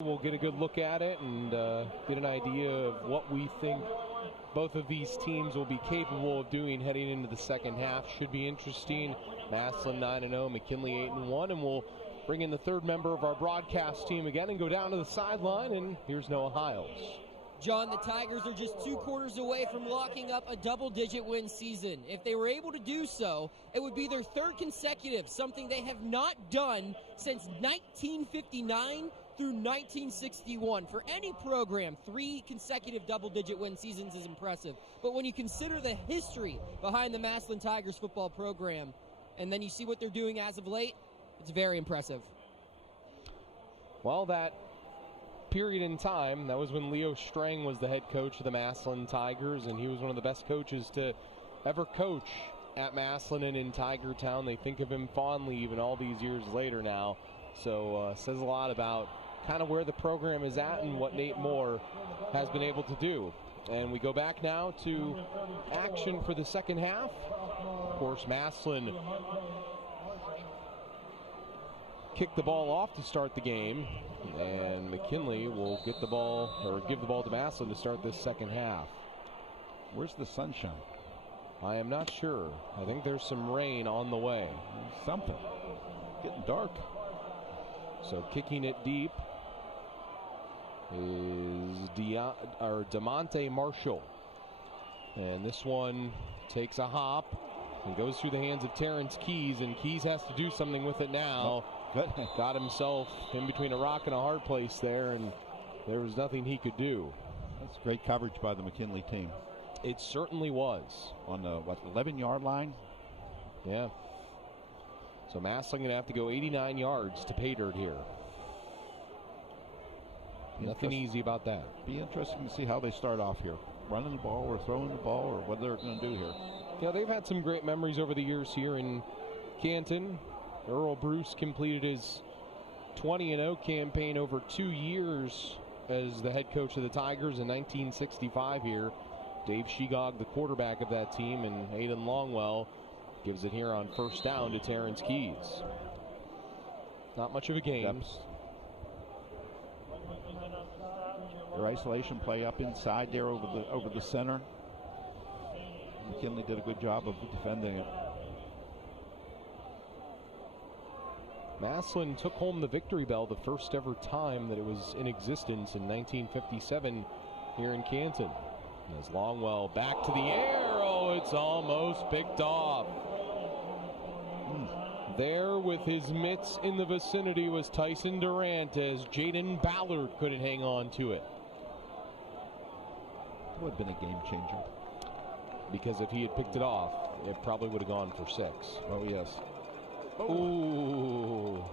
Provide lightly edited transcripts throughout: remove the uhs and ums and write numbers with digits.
We'll get a good look at it and get an idea of what we think both of these teams will be capable of doing heading into the second half. Should be interesting. Massillon 9-0, McKinley 8-1, and we'll bring in the third member of our broadcast team again and go down to the sideline, and here's Noah Hiles. John, the Tigers are just 2 quarters away from locking up a double-digit win season. If they were able to do so, it would be their 3rd consecutive, something they have not done since 1959 through 1961. For any program, 3 consecutive double-digit win seasons is impressive. But when you consider the history behind the Massillon Tigers football program, and then you see what they're doing as of late, it's very impressive. Well, that period in time, that was when Leo Strang was the head coach of the Massillon Tigers, and he was one of the best coaches to ever coach at Massillon and in Tigertown. They think of him fondly even all these years later now. So says a lot about kind of where the program is at and what Nate Moore has been able to do. And we go back now to action for the second half. Of course, Massillon kicked the ball off to start the game, and McKinley will get the ball, or give the ball to Massillon to start this second half. Where's the sunshine? I am not sure. I think there's some rain on the way. Something. Getting dark. So kicking it deep is DeMonte Marshall. And this one takes a hop and goes through the hands of Terrence Keys, and Keys has to do something with it now. Got himself in between a rock and a hard place there, and there was nothing he could do. That's great coverage by the McKinley team. It certainly was. On the, 11-yard line? Yeah. So Massillon going to have to go 89 yards to pay dirt here. Nothing easy about that. Be interesting to see how they start off here. Running the ball or throwing the ball, or what they're going to do here. Yeah, they've had some great memories over the years here in Canton. Earl Bruce completed his 20-0 campaign over 2 years as the head coach of the Tigers in 1965 here. Dave Shegog, the quarterback of that team, and Aidan Longwell gives it here on first down to Terrence Keys. Not much of a game. Their isolation play up inside there over the center. McKinley did a good job of defending it. Massillon took home the victory bell the first ever time that it was in existence in 1957 here in Canton. And as Longwell back to the air, oh, it's almost picked off. There with his mitts in the vicinity was Tyson Durant, as Jaden Ballard couldn't hang on to it. It would have been a game changer. Because if he had picked it off, it probably would have gone for 6. Oh, yes. Ooh.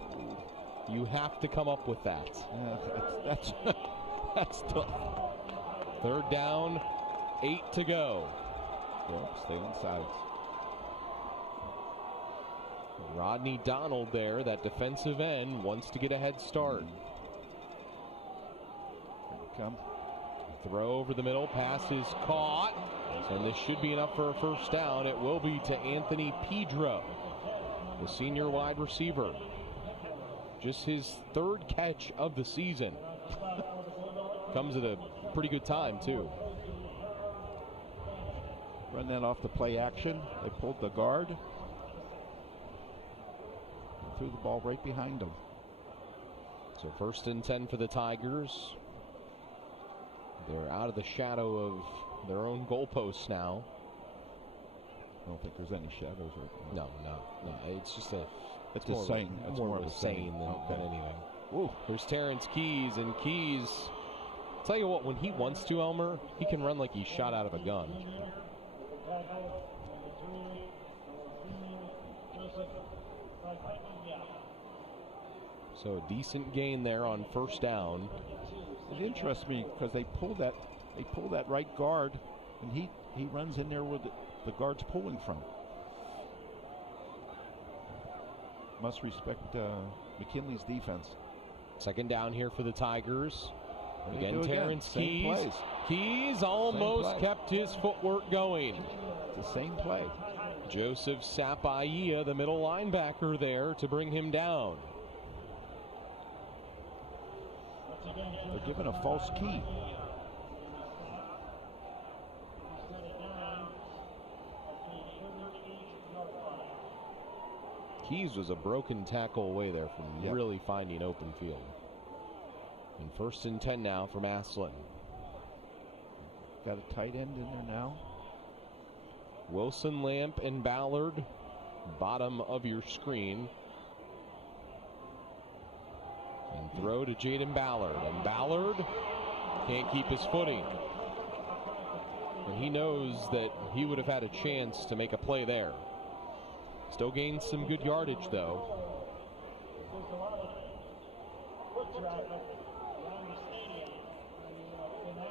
You have to come up with that. Yeah, that's tough. Third down, 8 to go. Yep, stay on sides. Rodney Donald there, that defensive end, wants to get a head start. Here we come. Throw over the middle, pass is caught, and this should be enough for a first down. It will be to Anthony Pedro, the senior wide receiver. Just his 3rd catch of the season. Comes at a pretty good time, too. Run that off the play action. They pulled the guard. Threw the ball right behind them. So 1st and 10 for the Tigers. They're out of the shadow of their own goalposts now. I don't think there's any shadows right now. No. It's just a... It's just saying. It's more of a saying than anything. Ooh, there's Terrence Keys, and Keys, tell you what, when he wants to, Elmer, he can run like he's shot out of a gun. So a decent gain there on first down. It interests me because they pull that right guard, and he runs in there where the guard's pulling from. Must respect McKinley's defense. Second down here for the Tigers. Again, Terrence Keys. Keys almost kept his footwork going. It's the same play. Joseph Sapaia, the middle linebacker there to bring him down. given a false key. Keys was a broken tackle away there from really finding open field. And 1st and 10 now for Massillon. Got a tight end in there now. Wilson, Lamp, and Ballard, bottom of your screen. And throw to Jaden Ballard. And Ballard can't keep his footing. And he knows that he would have had a chance to make a play there. Still gains some good yardage, though.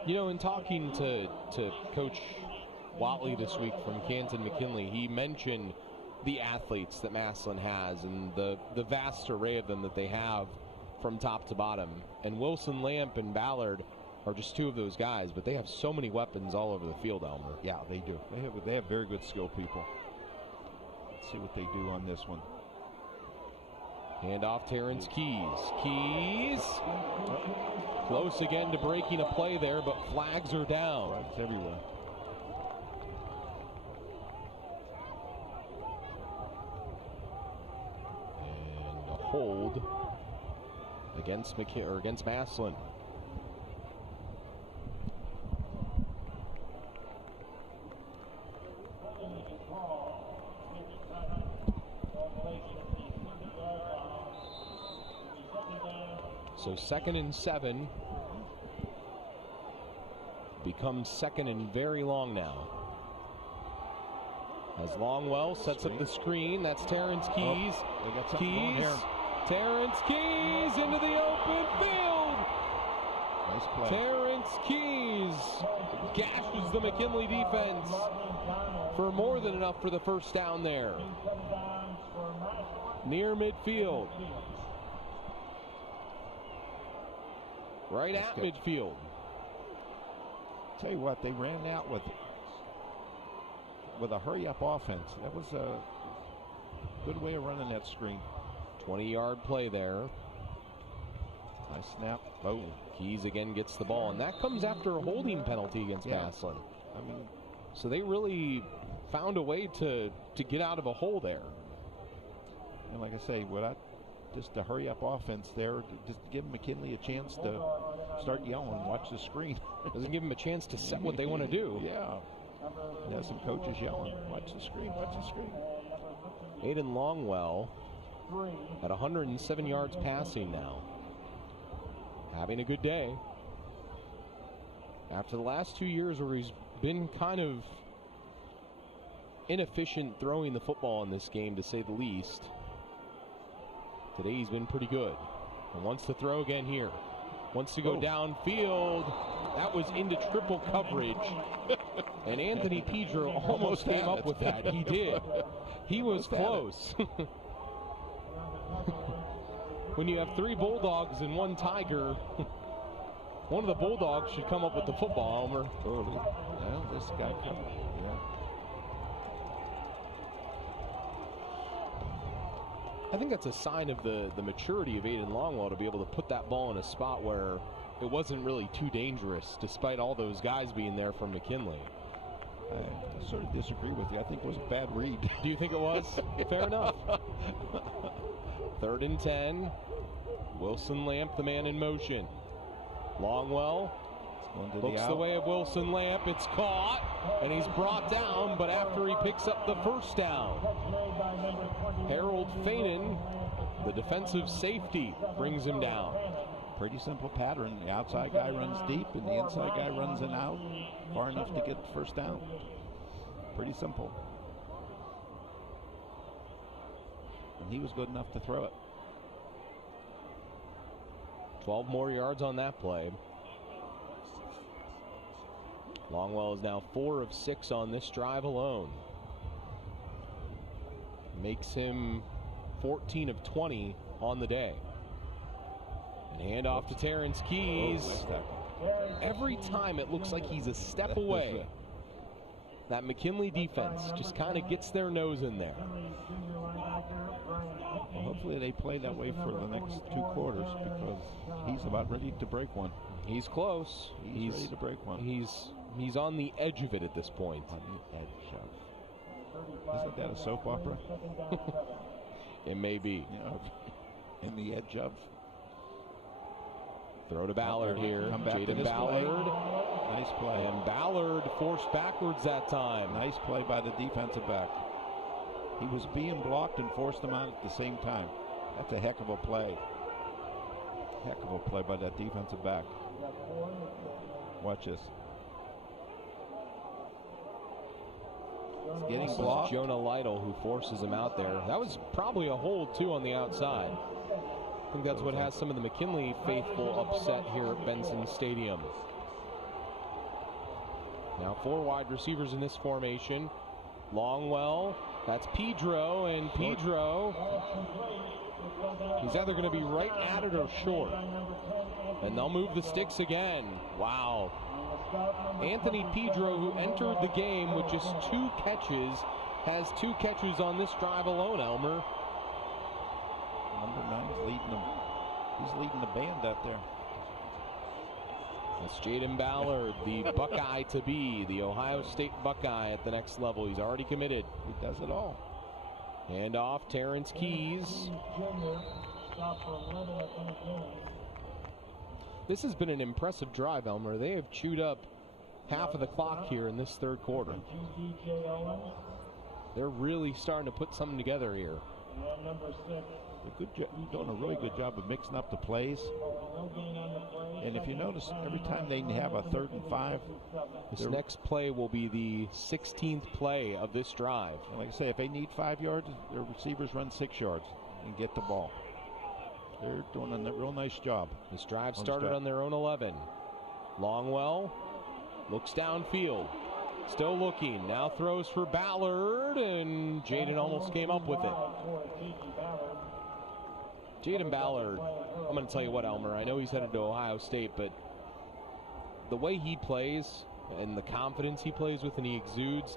You know, in talking to Coach Watley this week from Canton McKinley, he mentioned the athletes that Massillon has and the vast array of them that they have from top to bottom. And Wilson, Lamp, and Ballard are just two of those guys, but they have so many weapons all over the field, Elmer. Yeah, they do. They have very good skill people. Let's see what they do on this one. Hand off Terrence Keys. Keys close again to breaking a play there, but flags are down. Flags everywhere. And a hold against against Massillon. So 2nd and 7 becomes 2nd and very long now. As Longwell sets up the screen, that's Terrence Keys. Keys, Terrence Keys into the open field. Nice play. Terrence Keys gashes the McKinley defense for more than enough for the first down there. Near midfield. Right at midfield. Tell you what, they ran out with a hurry-up offense. That was a good way of running that screen. 20-yard play there. Nice snap. Boom. Keys again gets the ball, and that comes after a holding penalty against Massillon. I mean, so they really found a way to get out of a hole there. And like I say, just a hurry-up offense there, just to give McKinley a chance to start yelling, watch the screen. Doesn't give them a chance to set what they want to do. Yeah. There's some coaches yelling, watch the screen, watch the screen. Aiden Longwell at 107 yards passing now. Having a good day. After the last 2 years where he's been kind of inefficient throwing the football in this game, to say the least, today he's been pretty good. And wants to throw again here. Wants to go downfield. That was into triple coverage. And Anthony Pedro almost came up with that. He did. He was close. When you have 3 Bulldogs and 1 Tiger, one of the Bulldogs should come up with the football, Elmer. Totally. Well, this guy covered. I think that's a sign of the maturity of Aiden Longwell to be able to put that ball in a spot where it wasn't really too dangerous, despite all those guys being there from McKinley. I sort of disagree with you. I think it was a bad read. Do you think it was? Fair enough. 3rd and 10. Wilson Lamp, the man in motion. Longwell looks the way of Wilson Lamp. It's caught, and he's brought down, but after he picks up the first down. Harold Fainin, the defensive safety, brings him down. Pretty simple pattern. The outside guy runs deep, and the inside guy runs in out far enough to get the first down. Pretty simple. And he was good enough to throw it. 12 more yards on that play. Longwell is now 4 of 6 on this drive alone. Makes him 14 of 20 on the day. And hand off to Terrence Keys. Every time it looks like he's a step away. That McKinley defense just kind of gets their nose in there. Well, hopefully they play that way for the next 2 quarters because he's about ready to break one. He's close. He's ready to break one. He's on the edge of it at this point. On the edge of. Isn't that a soap opera? It may be. You know, in the edge of. Throw to Ballard here. Jaden Ballard. Play. Nice play. And Ballard forced backwards that time. Nice play by the defensive back. He was being blocked and forced him out at the same time. That's a heck of a play. Heck of a play by that defensive back. Watch this. He's getting blocked. Jonah Lytle who forces him out there. That was probably a hold, too, on the outside. I think that's what has some of the McKinley faithful upset here at Benson Stadium. Now 4 wide receivers in this formation. Longwell, that's Pedro, and Pedro, he's either going to be right at it or short. And they'll move the sticks again. Wow. Anthony Pedro, who entered the game with just 2 catches, has 2 catches on this drive alone, Elmer. Number 9's leading them. He's leading the band out there. That's Jaden Ballard, the Buckeye to be, the Ohio State Buckeye at the next level. He's already committed. He does it all. Hand off, Terrence Keys. This has been an impressive drive, Elmer. They have chewed up half of the clock here in this 3rd quarter. They're really starting to put something together here. Doing a really good job of mixing up the plays. And if you notice, every time they have a 3rd and 5, this next play will be the 16th play of this drive. And like I say, if they need 5 yards, their receivers run 6 yards and get the ball. They're doing a real nice job. This drive started on their own 11. Longwell looks downfield. Still looking. Now throws for Ballard, and Jaden almost came up with it. Jaden Ballard, I'm going to tell you what, Elmer, I know he's headed to Ohio State, but the way he plays and the confidence he plays with and he exudes,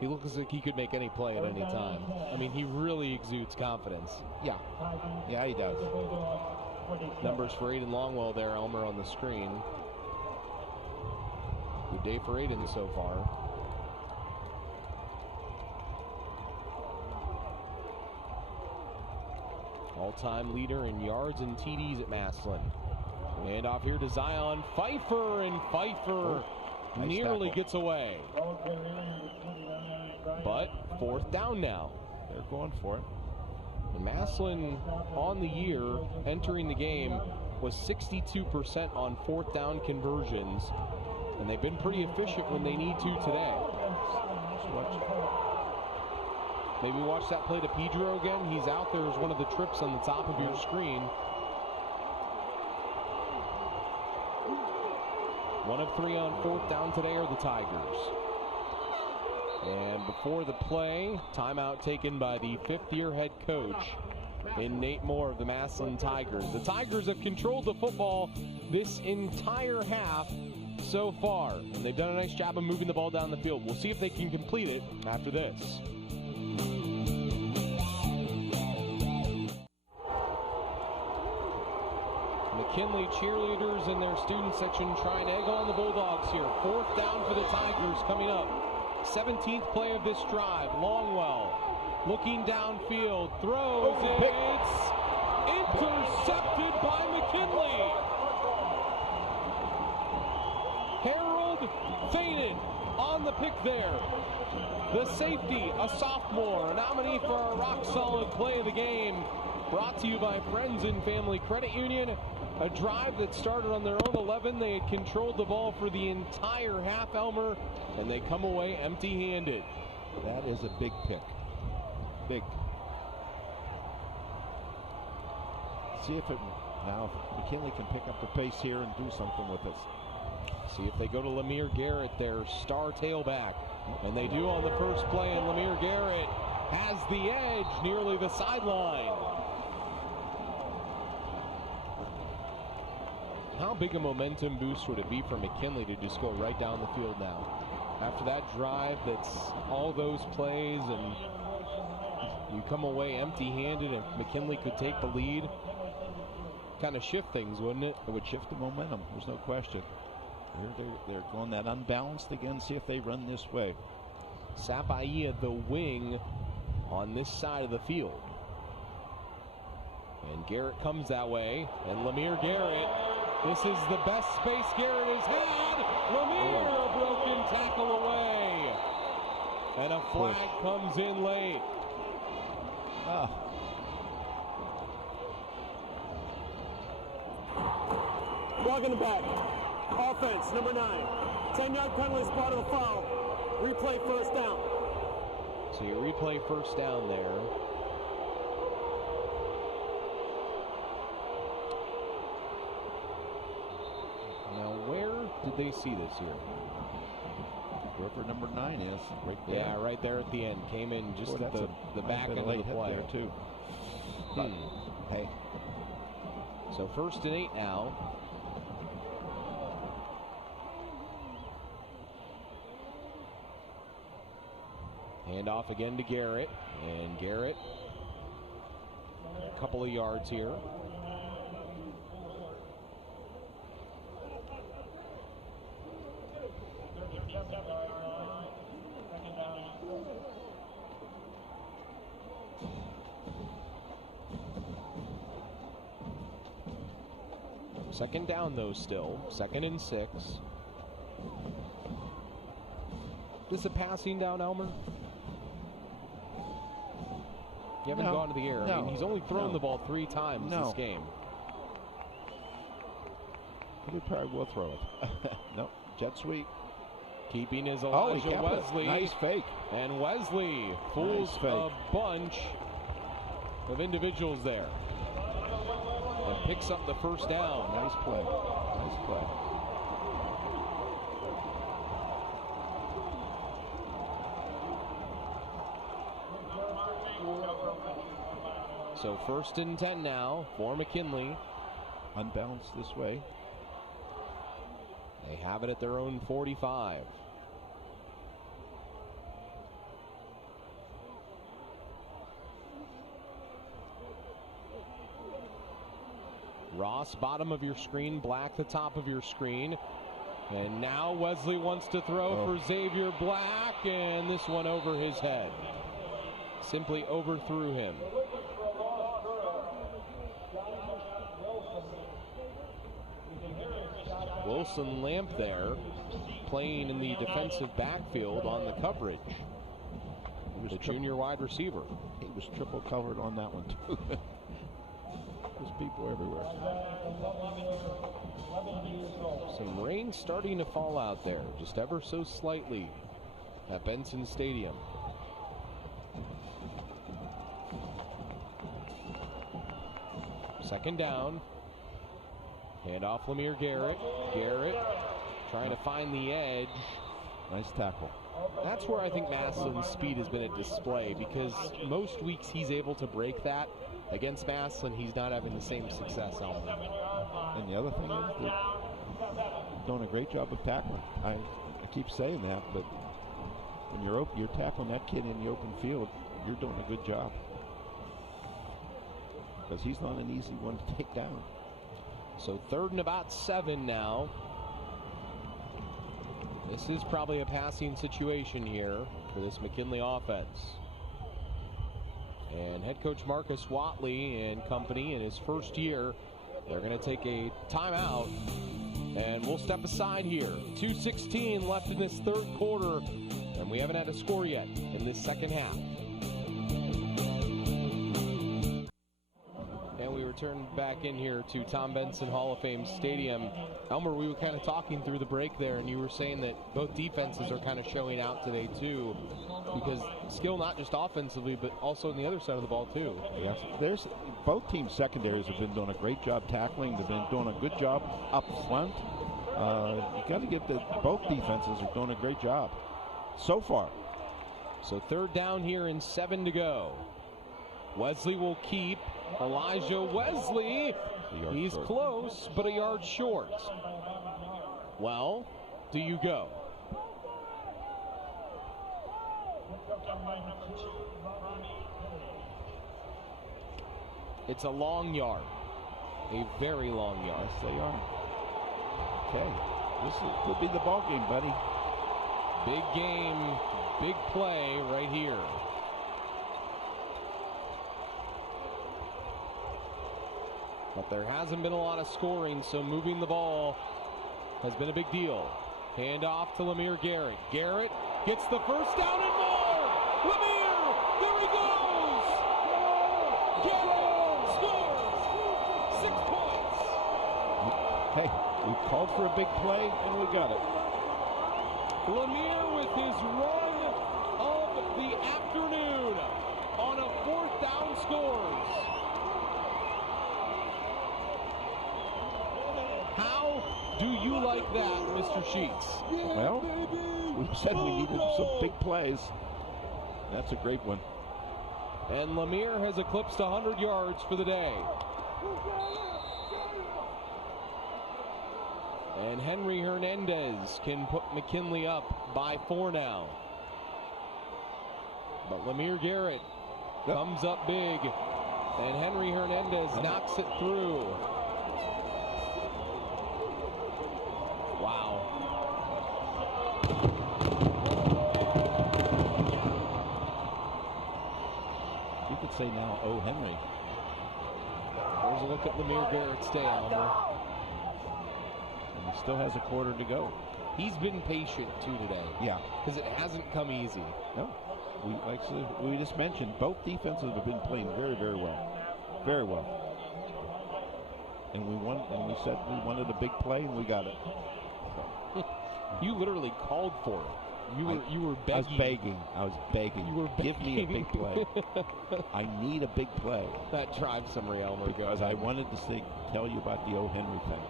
he looks like he could make any play at any time. I mean, he really exudes confidence. Yeah. Yeah, he does. Numbers for Aiden Longwell there, Elmer, on the screen. Good day for Aiden so far. All-time leader in yards and TDs at Massillon. Hand off here to Zion Pfeiffer, and Pfeiffer nearly gets away. But 4th down now. They're going for it. And Massillon on the year, entering the game, was 62% on 4th down conversions. And they've been pretty efficient when they need to today. Maybe watch that play to Pedro again. He's out there as one of the trips on the top of your screen. 1 of 3 on 4th down today are the Tigers. And before the play, timeout taken by the 5th-year head coach in Nate Moore of the Massillon Tigers. The Tigers have controlled the football this entire half so far, and they've done a nice job of moving the ball down the field. We'll see if they can complete it after this. McKinley cheerleaders in their student section trying to egg on the Bulldogs here. 4th down for the Tigers coming up. 17th play of this drive. Longwell looking downfield, throws it. It's intercepted by McKinley. Harold faded on the pick there. The safety, a sophomore, a nominee for our rock-solid play of the game. Brought to you by Friends and Family Credit Union. A drive that started on their own 11. They had controlled the ball for the entire half, Elmer, and they come away empty-handed. That is a big pick. Big. See if it now McKinley can pick up the pace here and do something with this. See if they go to Lemire Garrett, their star tailback. And they do on the first play, and Lemire Garrett has the edge nearly the sideline. How big a momentum boost would it be for McKinley to just go right down the field now? After that drive, that's all those plays, and You come away empty-handed, and McKinley could take the lead. Kind of shift things, wouldn't it? It would shift the momentum. There's no question. They're going that unbalanced again. See if they run this way. Sapaia, the wing, on this side of the field. And Garrett comes that way. And Lemire Garrett. This is the best space Garrett has had. Lemire, a broken tackle away. And a flag comes in late. Walking it back. Offense, number 9. 10-yard penalty spot of the foul. Replay first down. So you replay first down there. Now, where did they see this here? Wherever number 9 is, right there. Yeah, right there at the end. Came in just at the back end of the play. There too. But, hey. So 1st and 8 now. Hand off again to Garrett. And Garrett, a couple of yards here. Second down, though, still. 2nd and 6. This a passing down, Elmer? You haven't gone to the air. I mean, he's only thrown the ball 3 times this game. He probably will throw it. No, jet sweep. Keeping his Elijah Wesley. Nice fake. And Wesley fools a bunch of individuals there. And picks up the first down. Nice play. Nice play. So 1st and 10 now for McKinley. Unbalanced this way. They have it at their own 45. Ross, bottom of your screen, Black, the top of your screen. And now Wesley wants to throw for Xavier Black, and this one over his head. Simply overthrew him. Wilson Lamp there, playing in the defensive backfield on the coverage. The junior wide receiver. He was triple covered on that one, too. There's people everywhere. Some rain starting to fall out there, just ever so slightly at Benson Stadium. Second down. Hand off Lemire Garrett. Garrett trying to find the edge. Nice tackle. That's where I think Massillon's speed has been a display, because most weeks he's able to break that. Against Massillon, he's not having the same success, Elmer. And the other thing is they're doing a great job of tackling. I keep saying that, but when you're tackling that kid in the open field, you're doing a good job. Because he's not an easy one to take down. So 3rd and about 7 now. This is probably a passing situation here for this McKinley offense. And head coach Marcus Watley and company in his first year, they're going to take a timeout. And we'll step aside here. 2:16 left in this 3rd quarter. And we haven't had a score yet in this 2nd half. Turn back in here to Tom Benson Hall of Fame Stadium. Elmer, we were kind of talking through the break there, and you were saying that both defenses are kind of showing out today too, because skill not just offensively but also on the other side of the ball too. Yes, both teams' secondaries have been doing a great job tackling. They've been doing a good job up front. You got to get both defenses are doing a great job so far. So 3rd down here and 7 to go. Wesley will keep. Elijah Wesley, he's close, but a yard short. Well, do you go? It's a long yard. A very long yard. Yes, they are. Okay. Could be the ball game, buddy. Big game, big play right here. But there hasn't been a lot of scoring, so moving the ball has been a big deal. Hand off to Lemire Garrett. Garrett gets the first down and more! Lemire! There he goes! Garrett scores! 6 points! Hey, we called for a big play, and we got it. Lemire with his run of the afternoon on a 4th down scores. How do you like that, Mr. Sheets? Well, we said we needed some big plays. That's a great one. And Lemire has eclipsed 100 yards for the day. And Henry Hernandez can put McKinley up by 4 now. But Lemire Garrett comes up big. And Henry Hernandez knocks it through. Wow. You could say now, oh, Henry. There's a look at Lemire Garrett's day, Elmer. And he still has a quarter to go. He's been patient, too, today. Yeah. Because it hasn't come easy. No. We just mentioned, both defenses have been playing very, very well. Very well. And we said we wanted a big play, and we got it. You literally called for it. You were begging. I was begging. You were begging. Give me a big play. I need a big play. That drives some Elmer. Because I wanted to tell you about the O. Henry thing.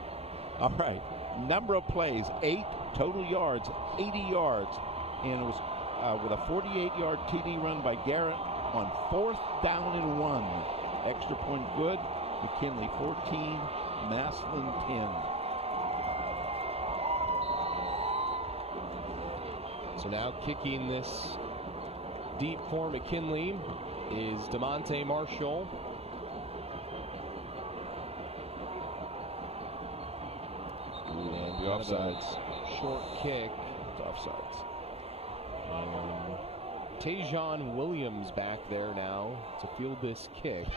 All right. Number of plays, 8 total yards, 80 yards. And it was with a 48-yard TD run by Garrett on 4th down and 1. Extra point good. McKinley 14, Massillon 10. So now kicking this deep for McKinley is DeMonte Marshall. And the offsides. Short kick. It's offsides. Tajon Williams back there now to field this kick.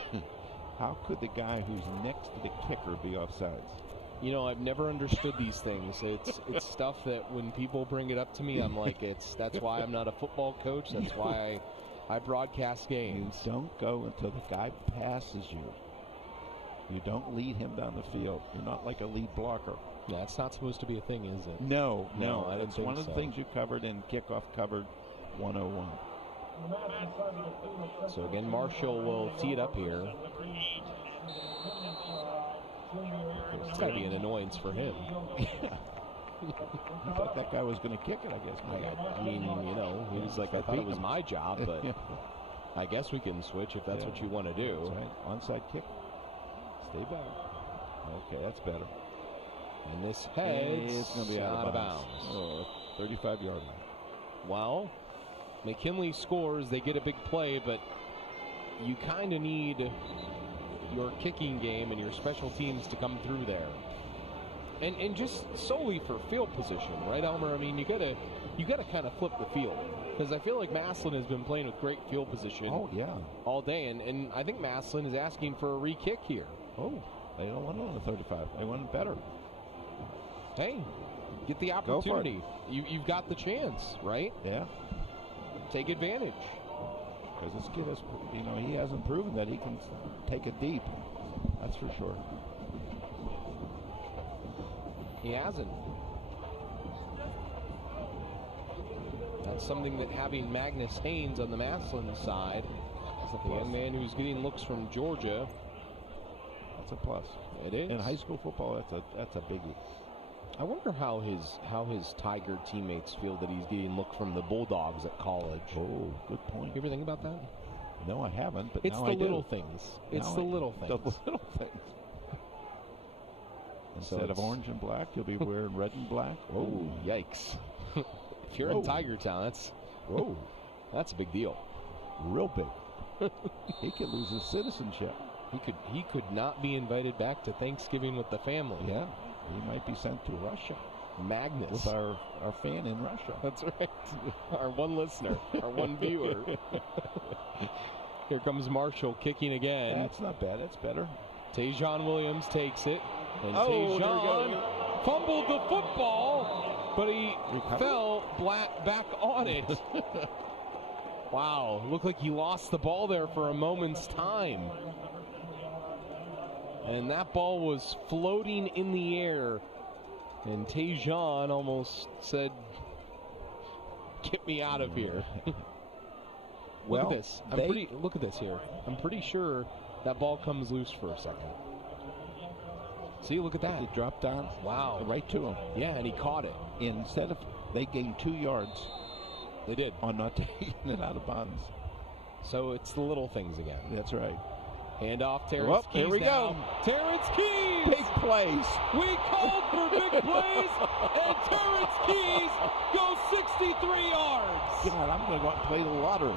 How could the guy who's next to the kicker be offsides? You know, I've never understood these things. It's stuff that when people bring it up to me, I'm like, that's why I'm not a football coach. That's why I broadcast games. You don't go until the guy passes you. You don't lead him down the field. You're not like a lead blocker. That's not supposed to be a thing, is it? No. I didn't It's think one of the things you covered in Kickoff Covered 101. So again, Marshall will tee it up here. It's got to be an annoyance for him. I thought that guy was going to kick it, I guess. I mean, you know, he was like, I thought it was my job, but I guess we can switch if that's what you want to do. That's right. Onside kick. Stay back. Okay, that's better. And this heads it's going to be out of bounds. 35-yard line. Well, McKinley scores. They get a big play, but you kind of need your kicking game and your special teams to come through there. And just solely for field position, right, Elmer? I mean, you gotta kind of flip the field, because I feel like Massillon has been playing with great field position all day, and I think Massillon is asking for a re-kick here. Oh, they don't want it on the 35. They want it better. Hey, get the opportunity. You've got the chance, right? Yeah. Take advantage. Because this kid has, he hasn't proven that he can take it deep. That's for sure. He hasn't. That's something that having Magnus Haynes on the Massillon side, the young man who's getting looks from Georgia, that's a plus. It is. In high school football, that's a biggie. I wonder how his Tiger teammates feel that he's getting look from the Bulldogs at college. Oh, good point. You ever think about that? No, I haven't. But it's now the I little do. things. It's the little things. The little things. Instead of orange and black, you'll be wearing red and black. Oh, yikes! If you're in Tiger Town, that's a big deal. Real big. He could lose his citizenship. He could not be invited back to Thanksgiving with the family. Yeah, he might be sent to Russia. Magnus. With our fan in Russia. That's right. Our one listener, our one viewer. Here comes Marshall kicking again. That's not bad. That's better. Tajon Williams takes it. And Tajon fumbled the football, but he fell back on it. Wow. Looked like he lost the ball there for a moment's time. And that ball was floating in the air. And Tajon almost said, "Get me out of here." Look at this. Look at this here. I'm pretty sure that ball comes loose for a second. See, look at that. It dropped down. Wow. Right to him. Yeah, and he caught it. Instead of, they gained 2 yards. They did. On not taking it out of bounds. So it's the little things again. That's right. Hand off Terrence Keys. Here we go. Terrence Keys. Big plays. We called for big plays, and Terrence Keys goes 63 yards. God, I'm going to go out and play the lottery.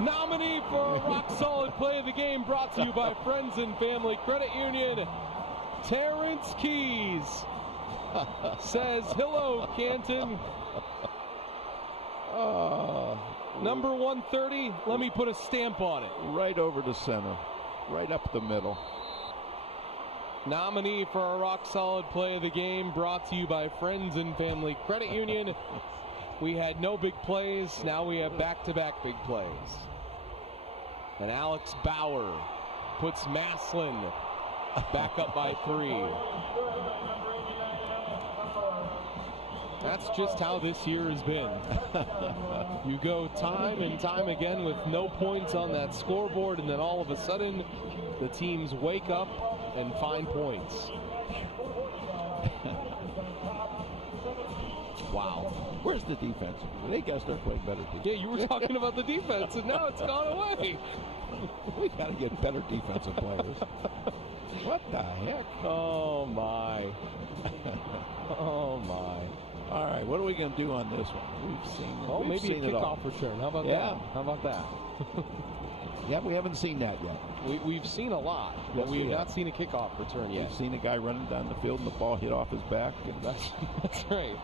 Nominee for a rock-solid play of the game brought to you by Friends and Family Credit Union. Terrence Keys says, "Hello, Canton." Number 130, let me put a stamp on it. Right over the center. Right up the middle. Nominee for a rock-solid play of the game brought to you by Friends and Family Credit Union. We had no big plays. Now we have back-to-back big plays. And Alex Bauer puts Massillon back up by 3. That's just how this year has been. You go time and time again with no points on that scoreboard, and then all of a sudden, the teams wake up and find points. Wow. Where's the defense? They got to start playing better defense. Yeah, you were talking about the defense, and now it's gone away. We got to get better defensive players. What the heck? Oh, my. Oh, my. All right, what are we going to do on this one? We've seen maybe a kickoff return. How about that? How about that? Yeah, we haven't seen that yet. We've seen a lot, but we've not seen a kickoff return yet. We've seen a guy running down the field and the ball hit off his back. And that's right.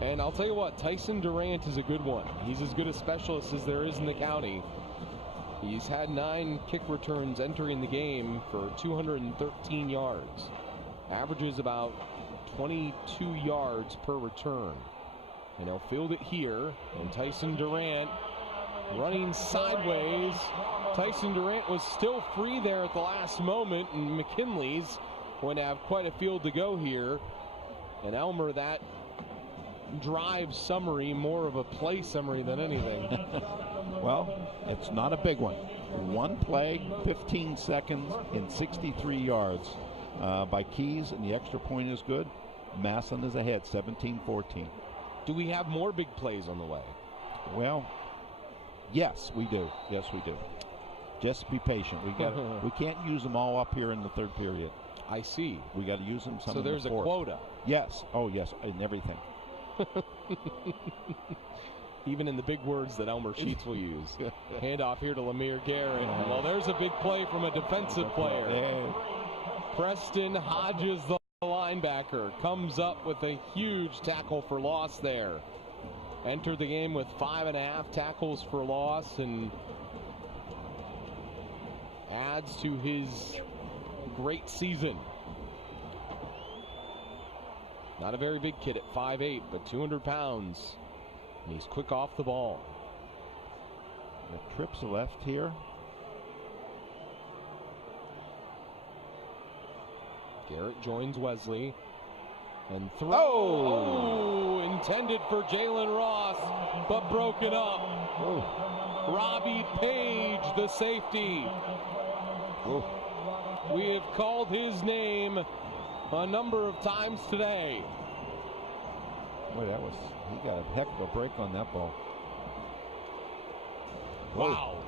And I'll tell you what, Tyson Durant is a good one. He's as good a specialist as there is in the county. He's had 9 kick returns entering the game for 213 yards. Averages about 22 yards per return. And he'll field it here. And Tyson Durant running sideways. Tyson Durant was still free there at the last moment. And McKinley's going to have quite a field to go here. And Elmer, that drive summary, more of a play summary than anything. Well, it's not a big one. One play, 15 seconds, and 63 yards by Keys, and the extra point is good. Massillon is ahead, 17-14. Do we have more big plays on the way? Well, yes, we do. Yes, we do. Just be patient. We can't use them all up here in the third period. I see. We got to use them some. So there's a quota. Yes. Oh, yes, in everything. Even in the big words that Elmer Sheets will use. Handoff here to Lemire Garrett. Well, there's a big play from a defensive player. Preston Hodges, the linebacker, comes up with a huge tackle for loss there. Entered the game with 5.5 tackles for loss and adds to his great season. Not a very big kid at 5'8", but 200 pounds. And he's quick off the ball. The trips left here. Garrett joins Wesley. And throw. Oh, intended for Jalen Ross, but broken up. Oh. Robbie Page, the safety. Oh. We have called his name a number of times today. Boy, he got a heck of a break on that ball. Wow.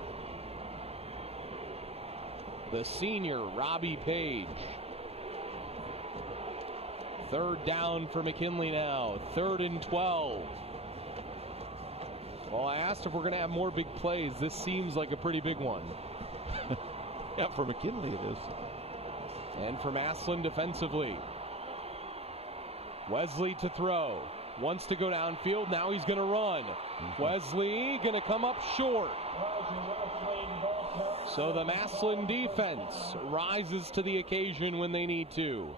The senior, Robbie Page. Third down for McKinley now. 3rd and 12. Well, I asked if we're going to have more big plays. This seems like a pretty big one. Yeah, for McKinley it is. And for Massillon defensively. Wesley to throw. Wants to go downfield. Now he's going to run. Wesley going to come up short. So the Massillon defense rises to the occasion when they need to.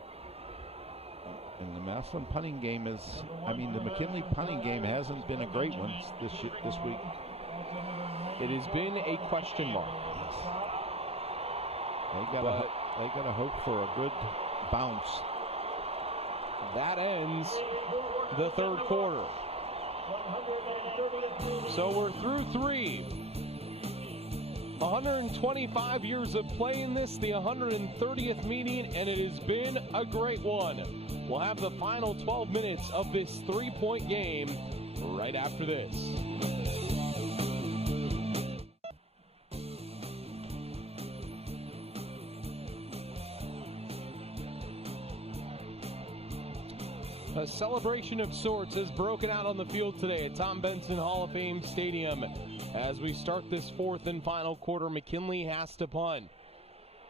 And the Massillon punting game is, I mean, the McKinley punting game hasn't been a great one this week. It has been a question mark. Yes. They got to hope for a good bounce. That ends the third quarter. So we're through 3. 125 years of play in this, the 130th meeting, and it has been a great one. We'll have the final 12 minutes of this 3-point game right after this. A celebration of sorts has broken out on the field today at Tom Benson Hall of Fame Stadium. As we start this fourth and final quarter, McKinley has to punt.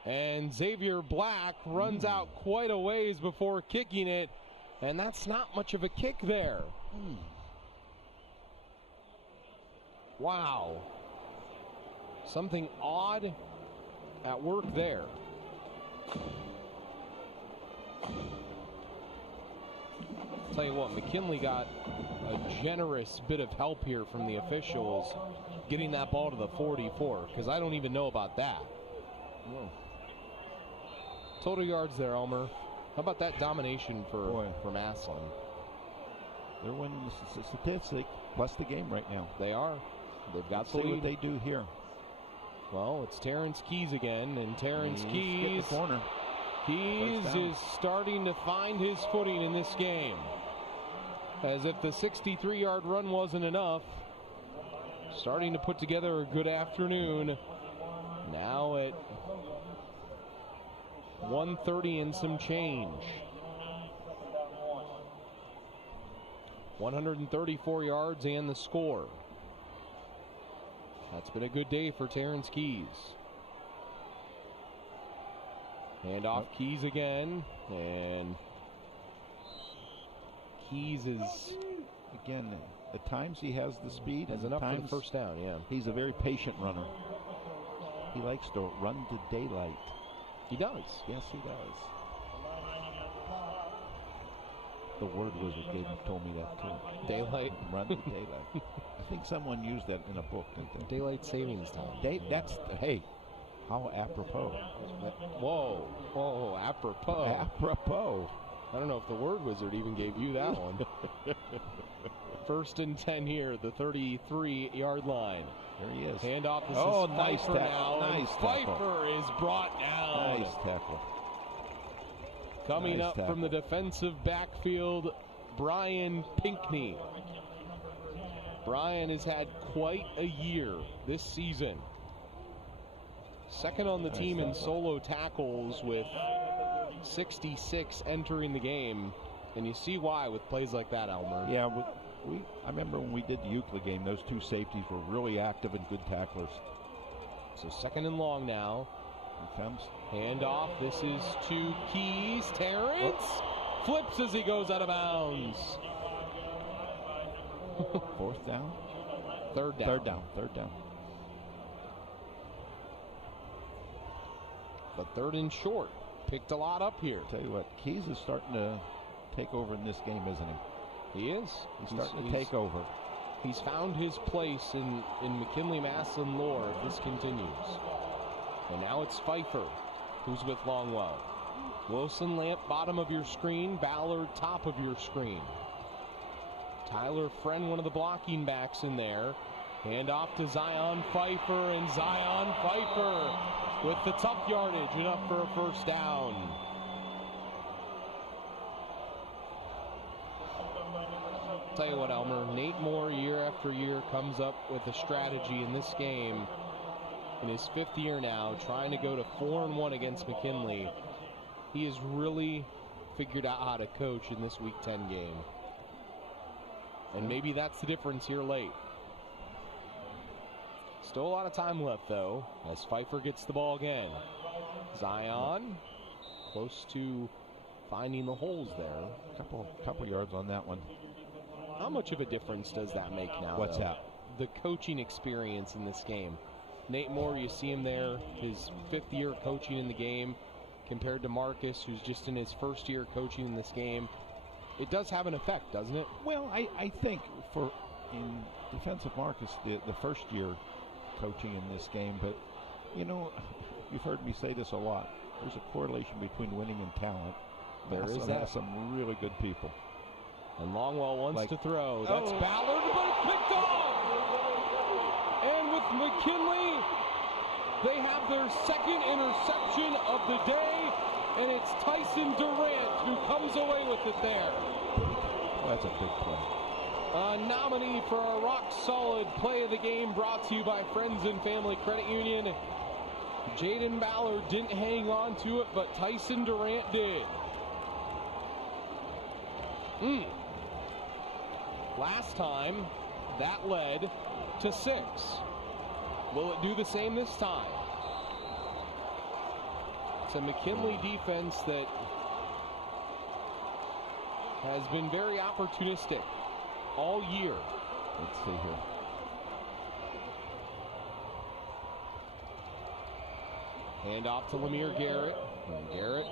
And Xavier Black runs out quite a ways before kicking it, and that's not much of a kick there. Wow. Something odd at work there. Tell you what, McKinley got a generous bit of help here from the officials getting that ball to the 44, because I don't even know about that. Whoa. Total yards there, Elmer. How about that domination for Massillon? They're winning the statistic plus the game right now. They are. They've got the lead. See what they do here. Well, it's Terrence Keys again, and Terrence Keys, the corner. Keys is starting to find his footing in this game. As if the 63-yard run wasn't enough, starting to put together a good afternoon. Now at 130 and some change. 134 yards and the score. That's been a good day for Terrence Keys. Hand off Keys again, and Keys is, again, at times he has the speed. Has enough for the first down, yeah. He's a very patient runner. He likes to run to daylight. He does. Yes, he does. The word wizard told me that too. Daylight? Run to daylight. I think someone used that in a book, didn't they? Daylight savings time. Hey, how apropos. Whoa, apropos. Apropos. I don't know if the word wizard even gave you that one. First and 10 here, the 33-yard line. There he is. Handoff. This is nice Pfeiffer now. Nice Pfeiffer is brought down. Nice tackle. Coming up from the defensive backfield, Brian Pinkney. Brian has had quite a year this season. Second on the team in solo tackles with 66 entering the game. And you see why with plays like that, Elmer. Yeah, I remember when we did the Euclid game, those two safeties were really active and good tacklers. So second and long now. Here comes. Handoff. This is to Keys. Terrence flips as he goes out of bounds. Fourth down? Third down. Third down. But third and short. Picked a lot up here. Tell you what, Keys is starting to take over in this game, isn't he? He is. He's starting to take over. He's found his place in McKinley Massillon lore if this continues. And now it's Pfeiffer who's with Longwell. Wilson Lamp bottom of your screen. Ballard top of your screen. Tyler Friend, one of the blocking backs in there. Hand off to Zion Pfeiffer, and Zion Pfeiffer with the tough yardage, enough for a first down. Tell you what, Elmer, Nate Moore year after year comes up with a strategy in this game. In his fifth year now, trying to go to 4-1 against McKinley. He has really figured out how to coach in this Week 10 game. And maybe that's the difference here late. Still a lot of time left, though, as Pfeiffer gets the ball again. Zion, close to finding the holes there. Couple yards on that one. How much of a difference does that make now? What's though? that? The coaching experience in this game. Nate Moore, you see him there, his 5th year coaching in the game, compared to Marcus, who's just in his 1st year coaching in this game. It does have an effect, doesn't it? Well, I think in defense of Marcus, the 1st year coaching in this game, but you know, you've heard me say this a lot. There's a correlation between winning and talent. There is that. Has some really good people. And Longwell wants to throw. That's Ballard, but it's picked off. And with McKinley, they have their 2nd interception of the day, and it's Tyson Durant who comes away with it there. That's a big play. A nominee for a rock-solid play of the game, brought to you by Friends and Family Credit Union. Jaden Ballard didn't hang on to it, but Tyson Durant did. Last time, that led to 6. Will it do the same this time? It's a McKinley defense that has been very opportunistic all year. Let's see here. Hand off to Lemire Garrett. And Garrett,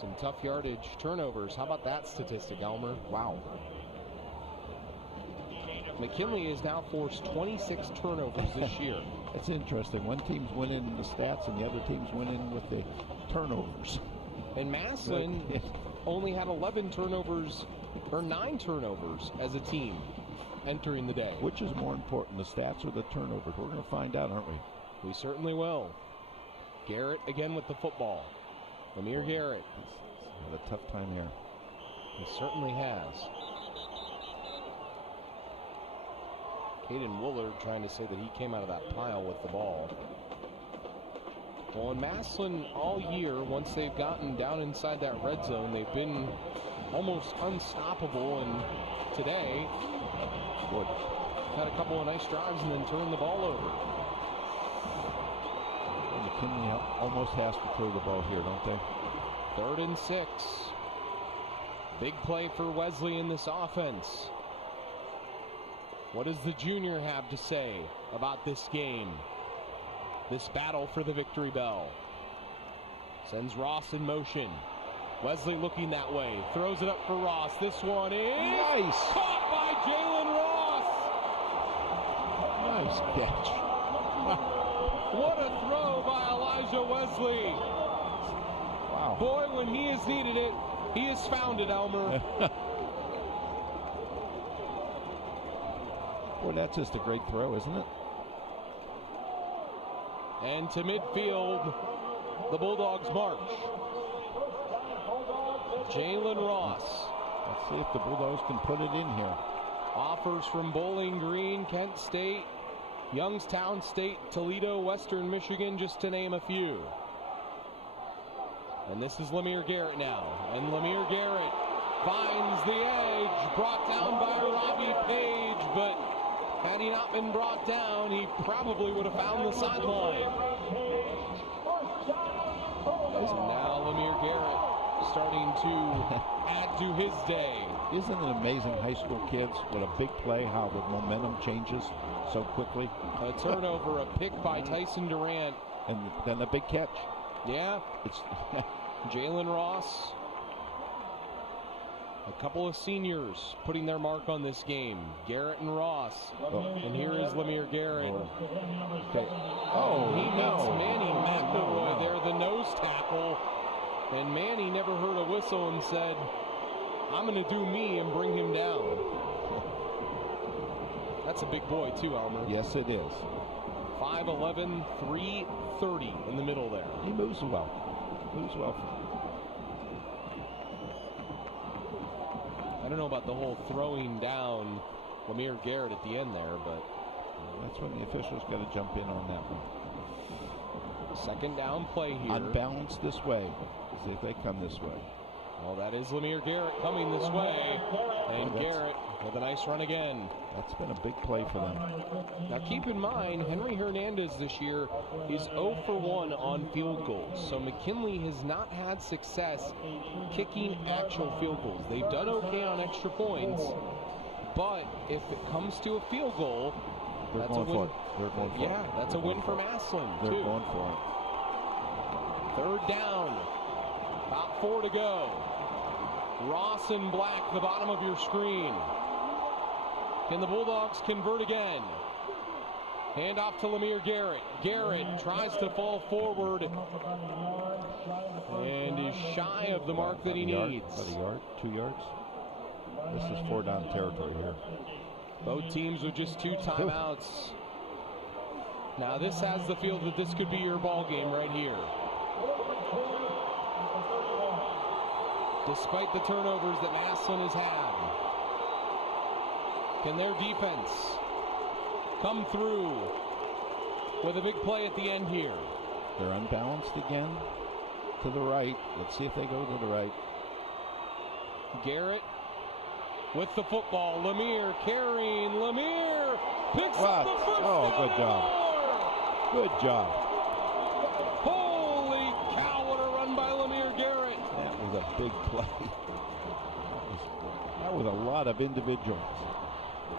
some tough yardage, turnovers. How about that statistic, Elmer? Wow. McKinley has now forced 26 turnovers this year. It's interesting. One team's winning the stats and the other team's winning with the turnovers. And Massillon only had 11 turnovers, or 9 turnovers as a team entering the day. Which is more important, the stats or the turnovers? We're going to find out, aren't we? We certainly will. Garrett again with the football. Lemire Garrett. He's had a tough time here. He certainly has. Caden Woolard trying to say that he came out of that pile with the ball. Well, in Massillon all year, once they've gotten down inside that red zone, they've been almost unstoppable. And today, had a couple of nice drives and then turned the ball over. McKinley almost has to throw the ball here, don't they? 3rd and 6. Big play for Wesley in this offense. What does the junior have to say about this game? This battle for the victory bell. Sends Ross in motion. Wesley looking that way. Throws it up for Ross. This one is nice. Caught by Jalen Ross. Nice catch. What a throw by Elijah Wesley. Wow. Boy, when he has needed it, he has found it, Elmer. Boy, that's just a great throw, isn't it? And to midfield, the Bulldogs march. Jalen Ross. Let's see if the Bulldogs can put it in here. Offers from Bowling Green, Kent State, Youngstown State, Toledo, Western Michigan, just to name a few. And this is Lemire Garrett now. And Lemire Garrett finds the edge, brought down by Robbie Page, but had he not been brought down, he probably would have found the sideline. So now Lemire Garrett starting to add to his day. Isn't it amazing, high school kids, with a big play, how the momentum changes so quickly? A turnover, a pick by Tyson Durant. And then a big catch. Yeah. It's Jalen Ross. A couple of seniors putting their mark on this game. Garrett and Ross. And here is Lemire Garrett. Okay. He meets Manny McElroy there, the nose tackle. And Manny never heard a whistle and said, I'm going to do me and bring him down. That's a big boy too, Elmer. Yes, it is. 5'11", 330 in the middle there. He moves well. Moves well. I don't know about the whole throwing down Lemire Garrett at the end there, but that's when the officials got to jump in on that one. Second down play here. Unbalanced this way. See if they come this way. Well, that is Lemire Garrett coming this way. And Garrett with a nice run again. That's been a big play for them. Now keep in mind, Henry Hernandez this year is 0 for 1 on field goals. So McKinley has not had success kicking actual field goals. They've done okay on extra points, but if it comes to a field goal, They're that's going a win. for it. They're going for it. Yeah, that's a win for Massillon, They're too. going for it. Third down. About 4 to go. Ross in black, the bottom of your screen. Can the Bulldogs convert again? Hand off to Lemire Garrett. Garrett tries to fall forward and is shy of the mark that he needs. About a yard, 2 yards. This is 4 down territory here. Both teams with just 2 timeouts. Now this has the feel that this could be your ball game right here. Despite the turnovers that Massillon has had. Can their defense come through with a big play at the end here? They're unbalanced again to the right. Let's see if they go to the right. Garrett with the football. Lemire carrying. Lemire picks up the first down. Oh, good job. Good job. Holy cow, what a run by Lemire Garrett. That was a big play. That was a lot of individuals.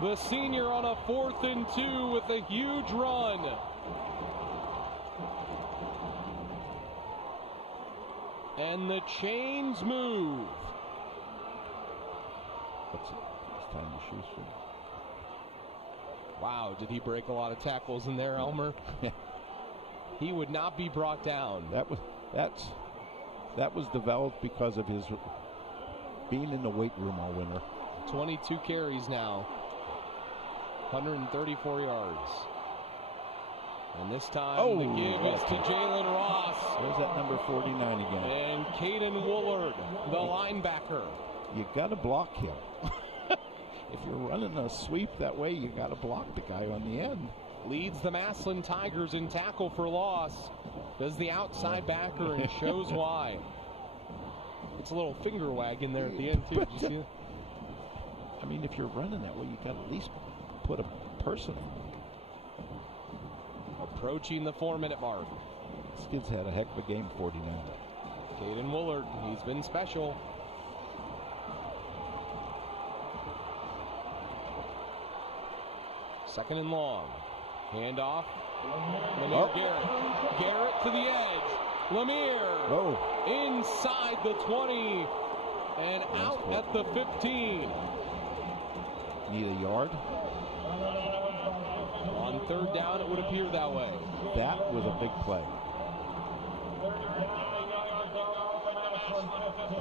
The senior on a 4th and 2 with a huge run. And the chains move. It's time to shoot. Wow, did he break a lot of tackles in there, Elmer? He would not be brought down. That was developed because of his being in the weight room all winter. 22 carries now. 134 yards. And this time the give is to Jalen Ross. There's that number 49 again. And Caden Woolard, the linebacker. You got to block him. If you're running a sweep that way, you got to block the guy on the end. Leads the Massillon Tigers in tackle for loss. Does the outside backer and shows why. It's a little finger wag in there at the end, too. Did you see that? I mean, if you're running that way, you got to at least put a person. Approaching the 4-minute mark. This kid's had a heck of a game, 49. Caden Woolard, he's been special. Second and long. Handoff. Lemire Garrett. Garrett to the edge. Lemire inside the 20 and out at the 15. Need a yard? On third down, it would appear that way. That was a big play.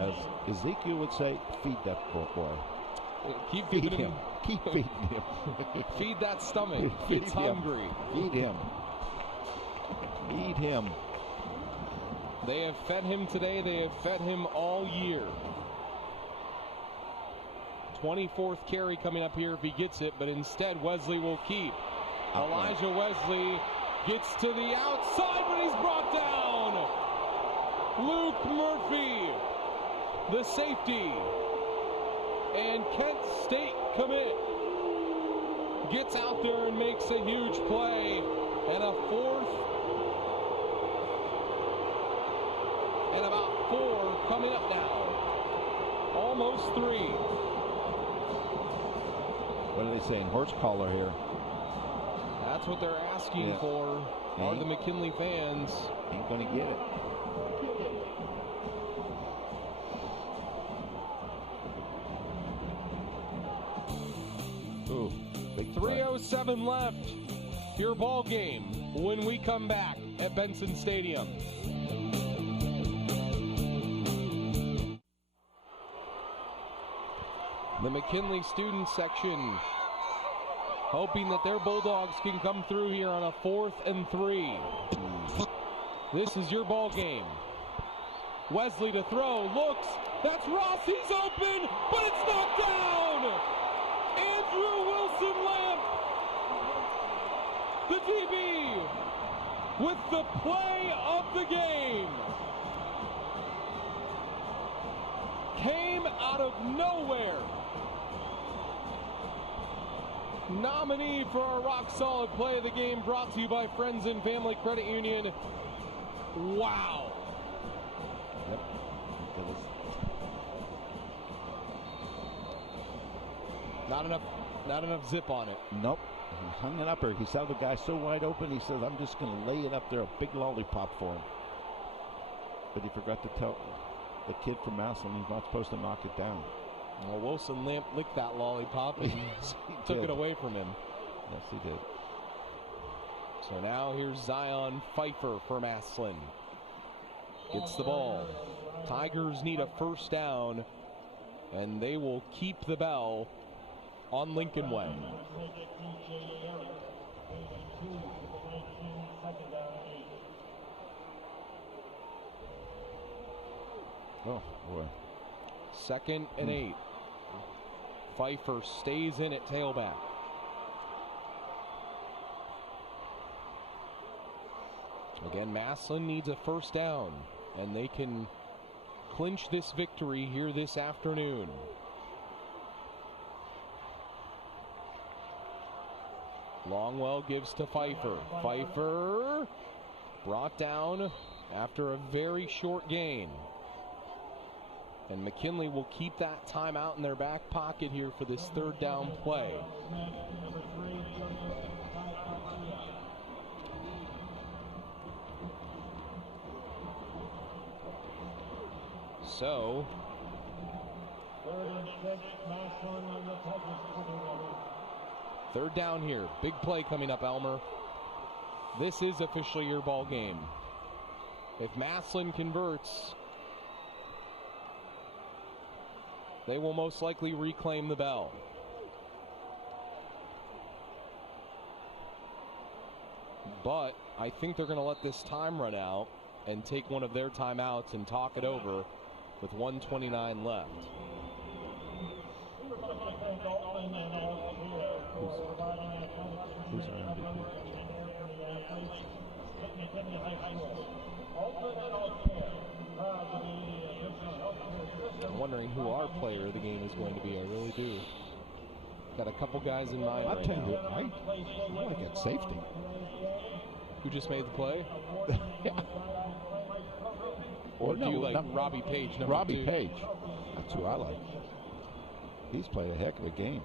As Ezekiel would say, feed that poor boy. Keep feeding him. Keep feeding him. Feed that stomach. It's hungry. Feed him. Feed him. They have fed him today. They have fed him all year. 24th carry coming up here if he gets it, but instead Wesley will keep. Elijah Wesley gets to the outside, but he's brought down. Luke Murphy, the safety, and Kent State commit gets out there and makes a huge play, and a 4th and about 4 coming up now. Almost 3. What are they saying? Horse collar here. That's what they're asking for. Are the McKinley fans. Ain't going to get it. Ooh, big 3:07 left. Your ball game when we come back at Benson Stadium. The McKinley student section hoping that their Bulldogs can come through here on a 4th and 3. This is your ball game. Wesley to throw, looks, that's Ross, he's open, but it's knocked down! Andrew Wilson Lamp, the DB, with the play of the game. Came out of nowhere. nominee for our rock solid play of the game, brought to you by Friends and Family Credit Union. Wow. Yep. Not enough zip on it. Nope. He hung it up there. He saw the guy so wide open, he says, I'm just going to lay it up there, a big lollipop for him. But he forgot to tell the kid from Massillon he's not supposed to knock it down. Well, Wilson licked that lollipop and Yes, he took did. it away from him. Yes, he did. So now here's Zion Pfeiffer for Massillon. Gets the ball. Tigers need a first down, and they will keep the bell on Lincoln Way. Oh, boy. 2nd and 8. Pfeiffer stays in at tailback. Again, Massillon needs a first down, and they can clinch this victory here this afternoon. Longwell gives to Pfeiffer. Pfeiffer brought down after a very short gain. And McKinley will keep that timeout in their back pocket here for this third down play. So, third down here. Big play coming up, Elmer. This is officially your ball game. If Massillon converts, they will most likely reclaim the bell. But I think they're going to let this time run out and take one of their timeouts and talk it over with 1:29 left. Who's our MVP? I'm wondering who our player of the game is going to be. I really do. Got a couple guys in mind I'll right tell now. you, I like that safety. Who just made the play? Yeah. Or Well, do you no, like not- Robbie Page, number Robbie 2? Page. That's who I like. He's played a heck of a game.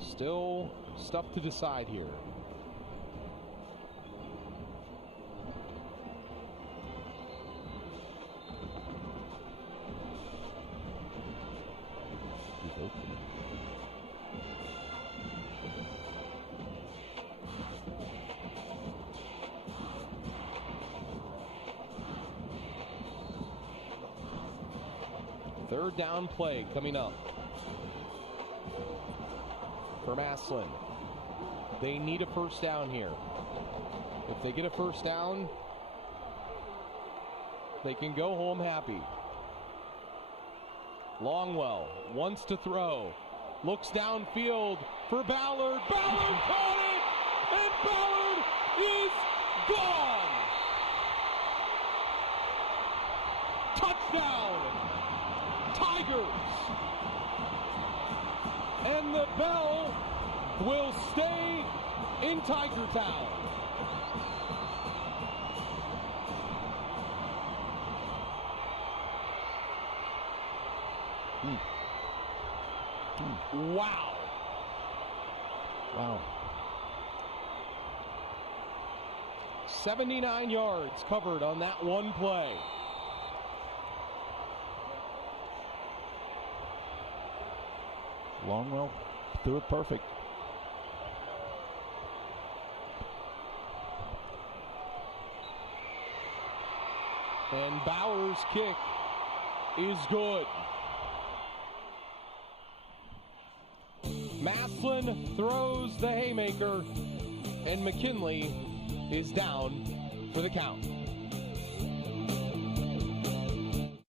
Still stuff to decide here. He's open. Third down play coming up for Massillon. They need a first down here. If they get a first down, they can go home happy. Longwell wants to throw. Looks downfield for Ballard. Ballard caught it! And Ballard is gone! Touchdown! Tigers! And the bell will stay in Tiger Town. Wow. Wow. 79 yards covered on that one play. Longwell threw it perfect. And Bauer's kick is good. Massillon throws the haymaker, and McKinley is down for the count.